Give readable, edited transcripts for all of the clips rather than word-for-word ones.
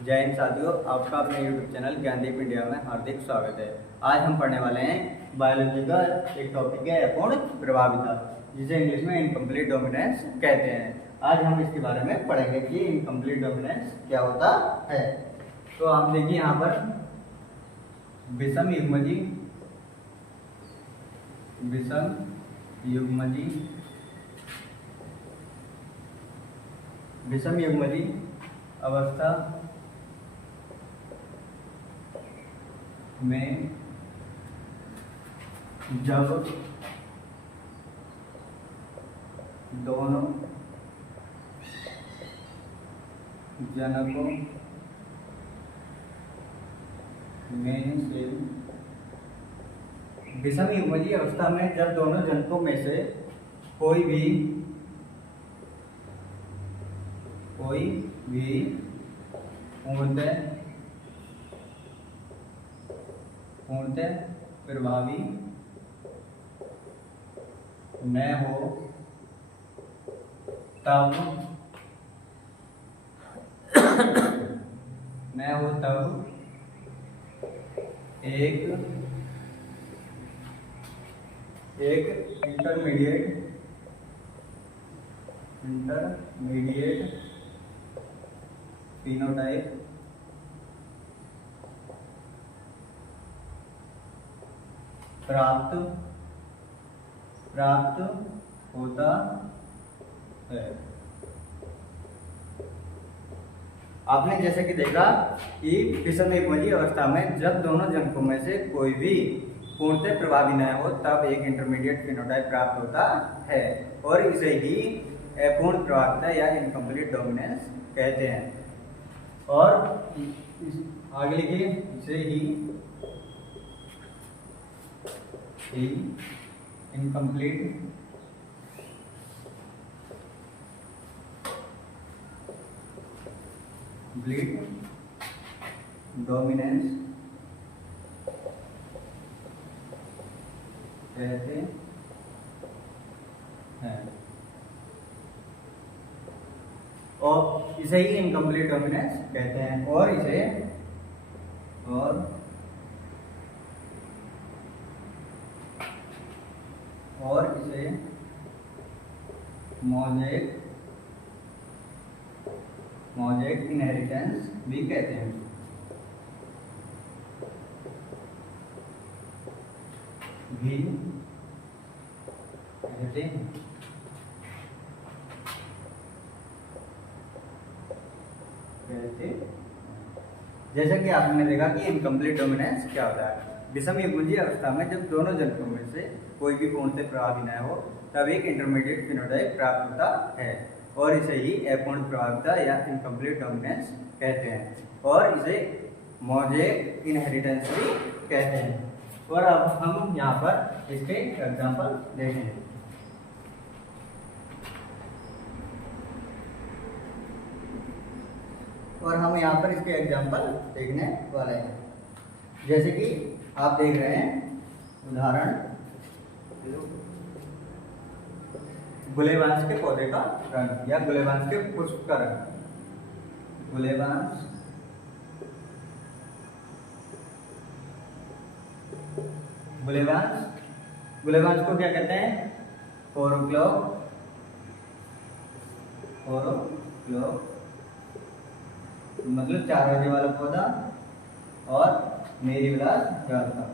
जय हिंद साथियों, आपका अपने YouTube चैनल ज्ञानदीप इंडिया में हार्दिक स्वागत है। आज हम पढ़ने वाले हैं बायोलॉजी का एक टॉपिक है अपूर्ण प्रभाविता, जिसे इंग्लिश में इनकम्प्लीट डोमिनेंस कहते हैं। आज हम इसके बारे में पढ़ेंगे कि इनकम्प्लीट डोमिनेंस क्या होता है। तो आप देखिए यहाँ पर विषम युग्मजी अवस्था में जब दोनों जनकों में से विषम युग्मजीय अवस्था में जब दोनों जनकों में से कोई भी पूर्णतः प्रभावी न हो तब एक इंटरमीडिएट फिनोटाइप प्राप्त होता है। आपने जैसे कि देखा कि विषम युग्मजीय अवस्था में जब दोनों जनकों में से कोई भी पूर्णतः प्रभावी न हो तब एक इंटरमीडिएट फिनोटाइप प्राप्त होता है, और इसे ही अपूर्ण प्रभाविता या इनकम्प्लीट डोमिनेंस कहते हैं। और आगे लिखिए, इसे ही इनकम्प्लीट डोमिनेंस कहते हैं, और इसे ही इनकम्प्लीट डोमिनेंस कहते हैं। और इसे मोज़ेक इनहेरिटेंस भी कहते हैं। जैसा कि आपने देखा कि इनकम्प्लीट डोमिनेंस क्या होता है। विषम युग्मजीय अवस्था में जब दोनों जनकों में से कोई भी पूर्णतः प्रभावी न हो तब एक इंटरमीडिएट फिनोटाइप प्राप्त होता है, और इसे ही अपूर्ण प्रभाविता या इनकम्प्लीट डोमिनेंस कहते हैं, और इसे मोज़ेक इनहेरिटेंस भी कहते हैं। और अब हम यहाँ पर इसके एग्जाम्पल देखेंगे। और हम यहाँ पर इसके एग्जाम्पल देखने वाले हैं। जैसे कि आप देख रहे हैं उदाहरण, गुलेबांस के पौधे का रंग या गुलेबांस के पुष्प का रंग। गुलेबांस को क्या कहते हैं? फोरोक्लोक मतलब 4 बजे वाला पौधा, और मेरी विलास जाल का।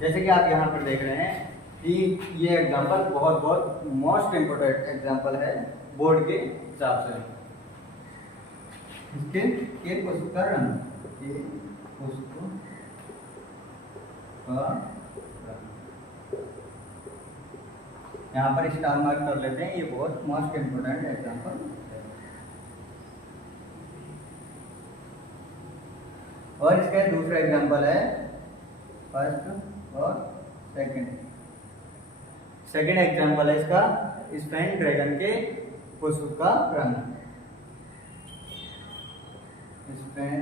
जैसे कि आप यहाँ पर देख रहे हैं कि ये एग्जाम्पल बहुत मोस्ट इम्पोर्टेंट एग्जाम्पल है बोर्ड के हिसाब से। इसके पुष्प का रंग, यहाँ पर स्टार मार्क कर लेते हैं। ये बहुत मोस्ट इम्पोर्टेंट एग्जाम्पल है। और इसका दूसरा एग्जाम्पल है फर्स्ट और सेकंड एग्जाम्पल है इसका स्पेन ड्रैगन के पुष्प का रंग। स्पेन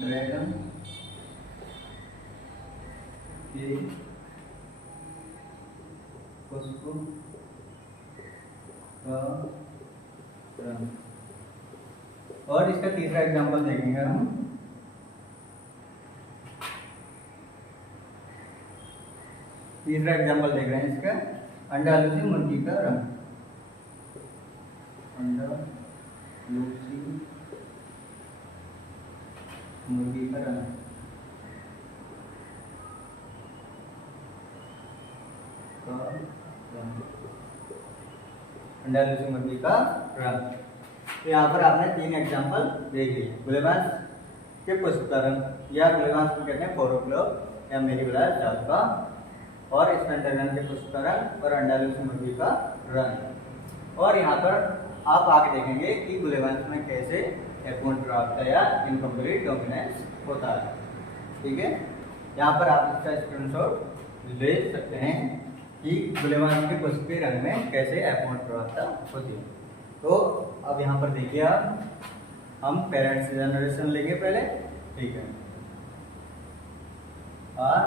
ड्रैगन के पुष्प का रंग। और इसका तीसरा एग्जांपल देखेंगे हम। तीसरा एग्जांपल देख रहे हैं इसका, अंडालूसी मुर्गी का रंग। अंडालूसी मुर्गी का रंग। अंडालूसी मुर्गी का रंग। तो यहाँ पर आपने 3 एग्जांपल देख लिए, गुलेबास के पुष्प का रंग, या गुलेबास को कहते हैं फोरोक्लोप या मेरीगोल्ड जात का, और स्पेंडरगन के पुष्प का रंग, और अंडालूसी मुर्गी का रंग। और यहाँ पर आप आगे देखेंगे कि गुलेबास में कैसे एपोन प्राप्त या इनकम्प्लीट डोमिनेंस होता है। ठीक है, यहाँ पर आप इसका स्क्रीनशॉट ले सकते हैं कि गुलेबास के पुष्प के रंग में कैसे एपोन प्राप्त होती है। तो अब यहाँ पर देखिए आप, हम पेरेंट्स जनरेशन लेंगे पहले। ठीक है, आर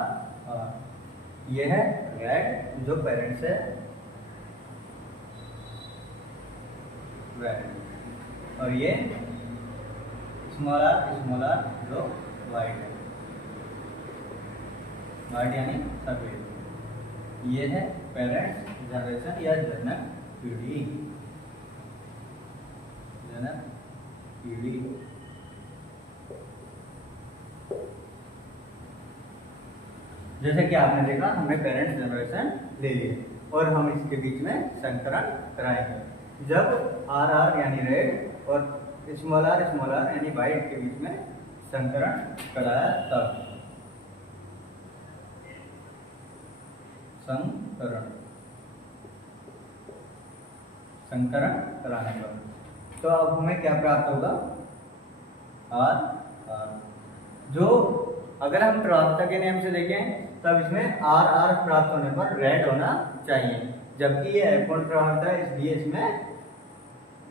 ये है रेड जो पेरेंट्स है, रेड, और ये स्मॉल आर जो वाइट है, वाइट यानी सफेद। ये है पेरेंट्स जनरेशन या जनक पीढ़ी, जनक पीढ़ी। जैसे कि आपने देखा, हमने पेरेंट्स जनरेशन ले लिए और हम इसके बीच में संकरण कराएंगे। जब आर यानी रेड और स्मॉल आर यानी वाइट के बीच में संकरण कराया तब, संकरण कराने पर, तो अब हमें क्या प्राप्त होगा, आर। जो अगर हम प्राप्त के नियम से देखें तब इसमें आर प्राप्त होने पर रेड होना चाहिए, जबकि ये एपोन प्राप्त है इसलिए इसमें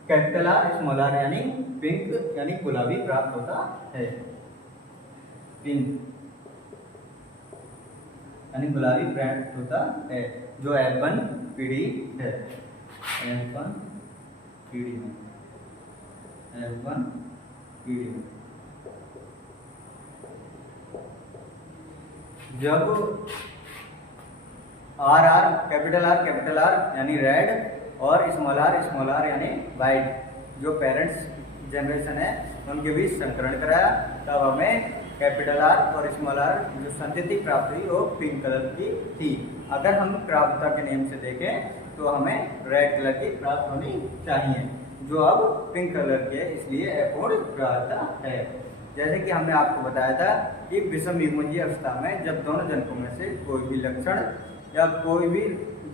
कैपिटल आर स्मॉल आर यानी पिंक यानी गुलाबी प्राप्त होता है। पिंक यानी गुलाबी प्राप्त होता है, जो F1 पीढ़ी है। F1 पीढ़ी में, F1 पीढ़ी में जब आर कैपिटल आर यानी रेड और स्मॉल आर यानी वाइट जो पेरेंट्स जनरेशन है उनके बीच संकरण कराया, तब हमें कैपिटल आर और स्मॉल आर जो संतति प्राप्त हुई वो पिंक कलर की थी। अगर हम प्राप्तता के नियम से देखें तो हमें रेड कलर की प्राप्त होनी चाहिए, जो अब पिंक कलर की है, इसलिए एपोड प्राप्तता है। जैसे कि हमने आपको बताया था कि विषम युग्मजीय अवस्था में जब दोनों जनकों में से कोई भी लक्षण या कोई भी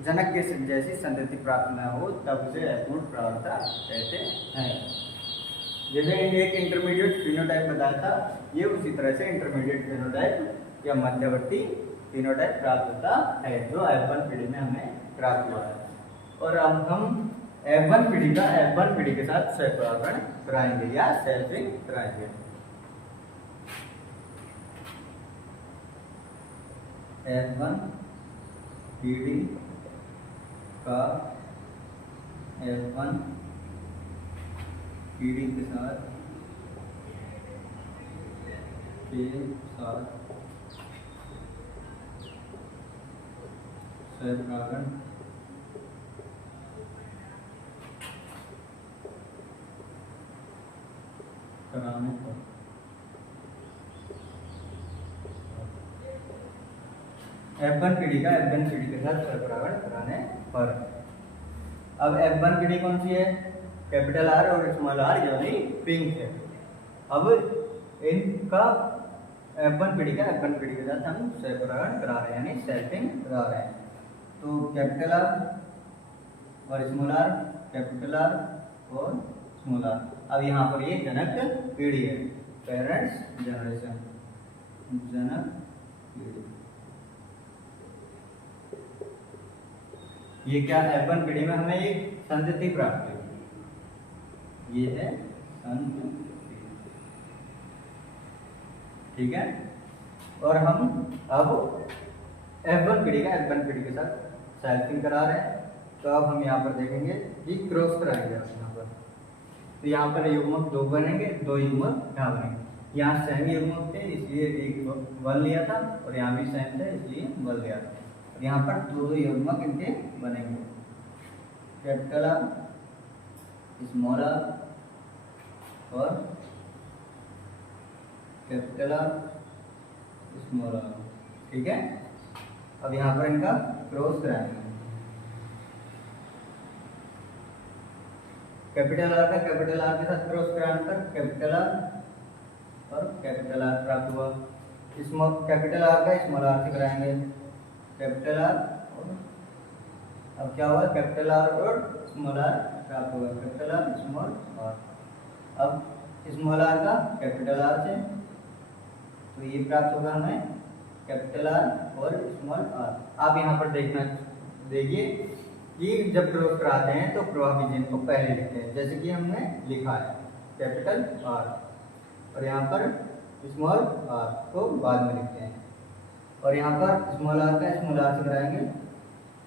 जनक के जैसी संतति प्राप्त न हो तब उसे अपूर्ण प्राप्तता कहते हैं। जैसे एक इंटरमीडिएट फिनोटाइप बताया था, ये उसी तरह से इंटरमीडिएट फिनोटाइप या मध्यवर्ती फिनोटाइप प्राप्त होता है जो F1 पीढ़ी में हमें प्राप्त हुआ है। और अब हम F1 पीढ़ी का F1 पीढ़ी के साथ सहपरागण कराएंगे या सेल्फिंग कराएंगे। F1 पीढ़ी का F1 पीढ़ी के साथ सहपरागण कराने पर F1 पीढ़ी का F1 पीढ़ी के साथ सहपरागण कराने पर। अब F1 पीढ़ी कौन सी है? कैपिटल आर और स्मॉल आर यानी पिंक है। अब इनका F1 पीढ़ी का F1 पीढ़ी के साथ हम सहपरागण करा रहे हैं यानी सेल्फिंग करा रहे हैं। तो कैपिटल आर और स्मॉल आर, कैपिटल आर और स्मॉल आर। अब यहाँ पर ये जनक पीढ़ी है, पेरेंट्स जनरेशन, जनक पीढ़ी। ये क्या F1 पीढ़ी में हमें एक संतति प्राप्त हुई, ये है संतति, ठीक है। और हम अब F1 पीढ़ी का F1 पीढ़ी के साथ सेल्फिंग करा रहे हैं। तो अब हम यहाँ पर देखेंगे कि क्रॉस कराएंगे आप यहाँ पर। तो यहाँ पर युग्मक 2 बनेंगे, 2 युग्मक यहाँ बनेंगे। यहाँ सेम युग्मक थे इसलिए एक 1 लिया था, और यहाँ भी सेम थे इसलिए 1 लिया था। और यहाँ पर 2 युग्मक इनके बनेंगे, कैपिटल आर, स्मॉल आर और कैपिटल आर, स्मॉल आर। ठीक है, अब यहाँ पर इनका क्रॉस कराएंगे। कैपिटल आर का कैपिटल आर के साथ क्रॉस कराने पर कैपिटल आर और कैपिटल आर प्राप्त हुआ। स्मॉल कैपिटल आर का स्मॉल आर से कराएंगे, कैपिटल आर और अब क्या हुआ, कैपिटल आर और स्मॉल आर प्राप्त हुआ, कैपिटल आर स्मॉल आर। अब स्मॉल आर का कैपिटल आर से, तो ये प्राप्त होगा हमें कैपिटल आर और स्मॉल आर। आप यहाँ पर देखिए कि जब क्रॉस कराते हैं तो प्रभावी चिन्ह को पहले लिखते हैं, जैसे कि हमने लिखा है कैपिटल आर, और यहाँ पर स्मॉल आर को बाद में लिखते हैं। और यहाँ पर स्मॉल आर का स्मॉल आर से कराएंगे,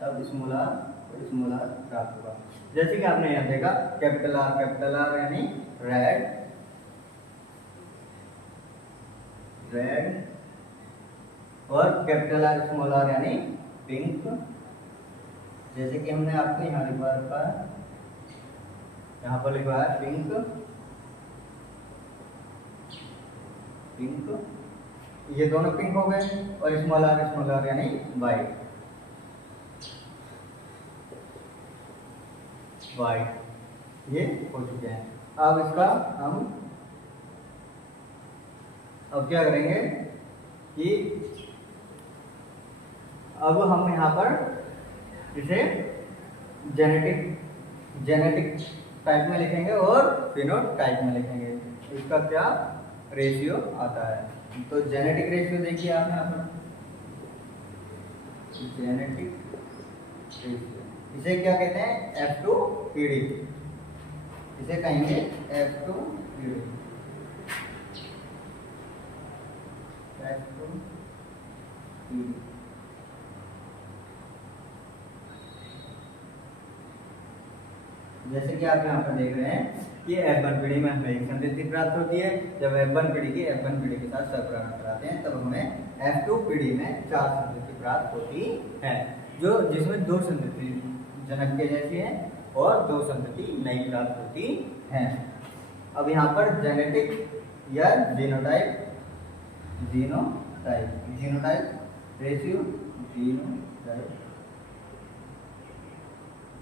तब स्मॉल आर और स्मॉल आर प्राप्त होगा। जैसे कि आपने यहाँ देखा कैपिटल आर यानी रेड, और कैपिटल आर स्मॉल आर यानी पिंक। जैसे कि हमने आपको यहाँ लिखवा रखा है, यहाँ पर लिखा है पिंक, ये दोनों पिंक हो गए। और स्मॉल आर यानी वाइट, ये हो चुके हैं। अब इसका हम अब क्या करेंगे कि अब हम यहाँ पर इसे जेनेटिक टाइप में लिखेंगे और फिनोटाइप में लिखेंगे। इसका क्या रेशियो आता है, तो जेनेटिक रेशियो देखिए आप यहाँ पर, जेनेटिक रेशियो इसे क्या कहते हैं, F2 PD, इसे कहेंगे F2 PD, F2 PD। जैसे कि आप यहाँ पर देख रहे हैं कि F1 पीढ़ी में हमें एक संतति प्राप्त होती है। जब F1 पीढ़ी के साथ सहप्रारण कराते हैं तब हमें F2 पीढ़ी में 4 संतति प्राप्त होती है, जिसमें 2 संतति जनक के जैसी है और 2 संतति नई प्राप्त होती है। अब यहाँ पर जेनेटिक या जीनोटाइप रेशियो,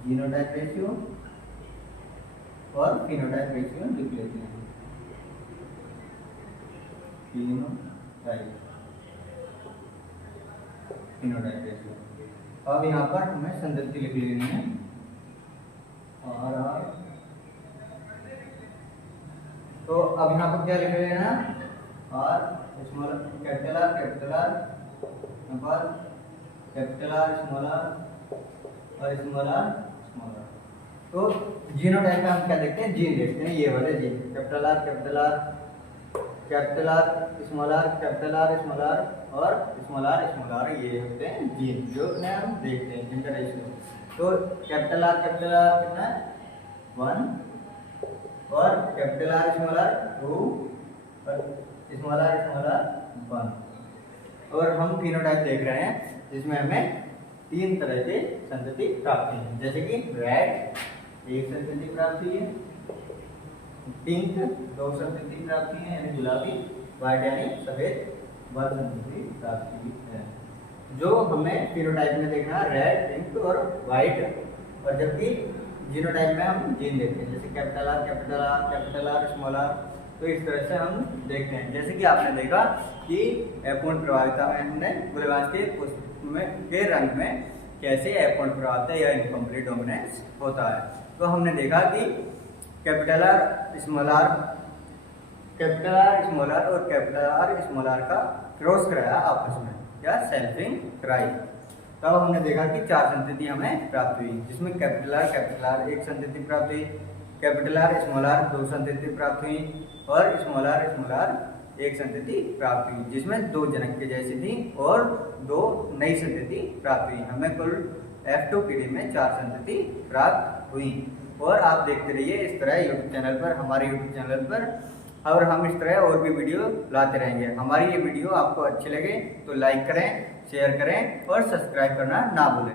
जीनोटाइप रेशियो और फिनोटाइप रेशियो लिख लेते हैं, फिनोटाइप रेशियो। अब यहाँ पर हमें संतति लिख लेनी है, और तो अब यहाँ पर क्या लिख लेना, R small capital R small R और स्मॉल आर। तो जीनोटाइप का हम क्या देखते हैं, जीन देखते हैं, ये वाले gene capital R small R और स्मॉल आर, ये होते हैं जीन जो हम देखते हैं जिनका रेशियो। तो कैपिटल आर कितना है 1 और कैपिटल आर स्मॉल आर 2 और स्मॉल आर 1। और हम फिनोटाइप देख रहे हैं जिसमें हमें 3 तरह के संतति प्राप्त हैं, जैसे कि रेड 1 संतति प्राप्त हुई है, पिंक 2 संतति प्राप्त हुई है यानी गुलाबी, व्हाइट यानी सफेद 1 संतति प्राप्त हुई है। जो हमें फिनोटाइप में देखना रेड, पिंक और व्हाइट, और जबकि जीनोटाइप में हम जीन देखते हैं, जैसे कैपिटल आर स्मॉल आर। तो इस तरह से हम देखते हैं। जैसे कि आपने देखा कि अपूर्ण प्रभाविता में हमने गुलेबाज के रंग में कैसे अपूर्ण प्रभाविता या इनकम्प्लीट डोमिनेंस होता है। तो हमने देखा कि कैपिटल आर स्मॉल आर और कैपिटल आर स्मॉल आर का क्रॉस कराया आपस में या सेल्फिंग कराई। तब हमने देखा कि 4 संतति हमें प्राप्त हुई, जिसमें कैपिटल आर 1 संतति प्राप्त हुई, कैपिटल आर स्मॉल आर 2 संतति प्राप्त हुई और स्मॉल आर एक संतति प्राप्त हुई, जिसमें 2 जनक के जैसी थी और 2 नई संतति प्राप्त हुई। हमें कुल F2 पीढ़ी में 4 संतति प्राप्त हुई। और आप देखते रहिए इस तरह यूट्यूब चैनल पर, हमारे यूट्यूब चैनल पर, और हम इस तरह और भी वीडियो लाते रहेंगे। हमारी ये वीडियो आपको अच्छी लगे तो लाइक करें, शेयर करें और सब्सक्राइब करना ना भूलें।